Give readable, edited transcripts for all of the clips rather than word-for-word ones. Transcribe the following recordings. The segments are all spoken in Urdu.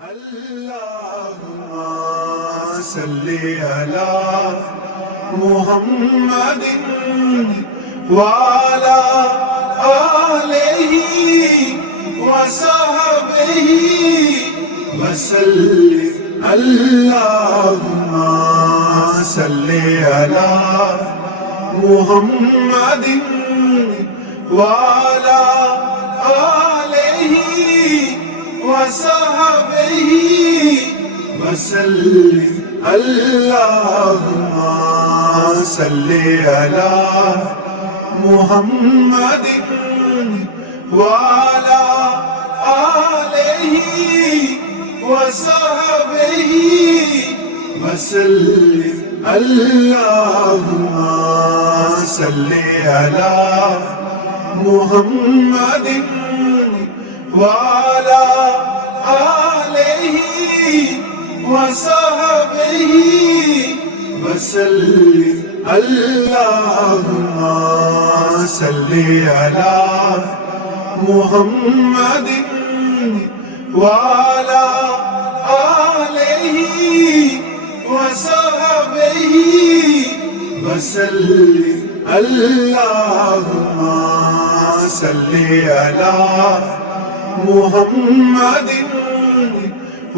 اللهم صل على محمد وعلى آله وصحبه وسلم. اللهم صل على محمد وعلى آله وصحبه وسلم. اللهم صل على محمد وعلى آله وصحبه وسلم. اللهم صل على محمد وعلى آله وصحبه وسلم. اللهم صل على محمد وعلى آله وصحبه وسلم. اللهم صل على محمد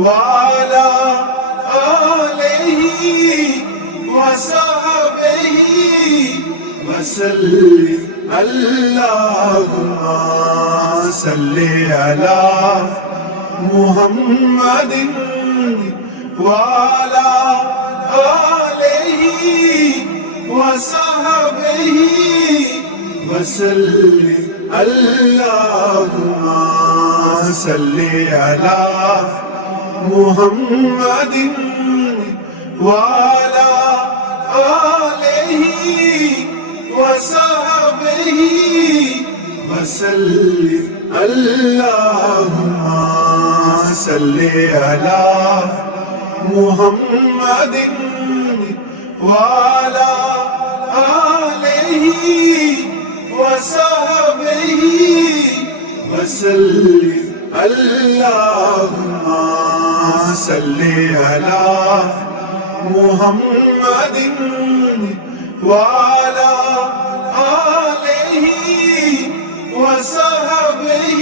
وعلى آله وصحبه وسلم. اللهم صل على محمد وعلى آله وصحبه وسلم. اللهم صل على محمد وعلى آله وصحبه وسلم. اللهم صل على محمد وعلى آله وصحبه وسلم. اللهم صل على محمد وعلى آله وصحبه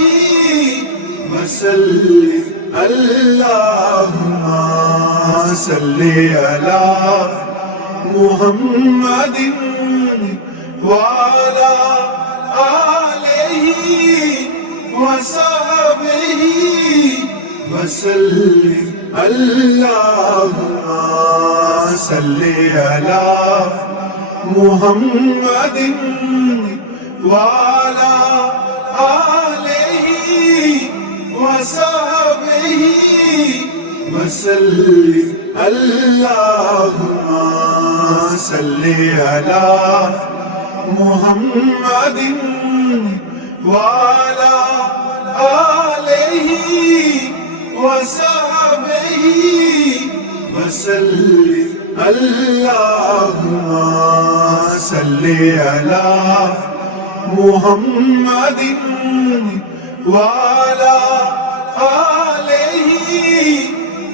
وسلم. اللهم صل على محمد وعلى آله وصحبه وسلم. اللهم صل على محمد وعلى آله وصحبه وسلم. اللهم صل على محمد وعلى آله وصحبه وسلم. اللهم صل على محمد وعلى آله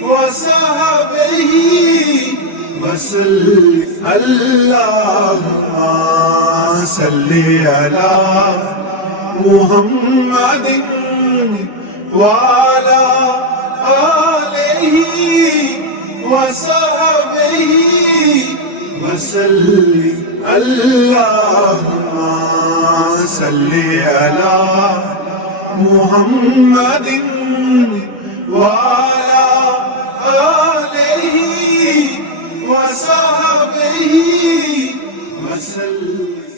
وصحبه وسلم. اللهم صل على محمد وعلى آله وصحبه وسلم. اللهم صل على محمد وعلى آله وصحبه وسلم.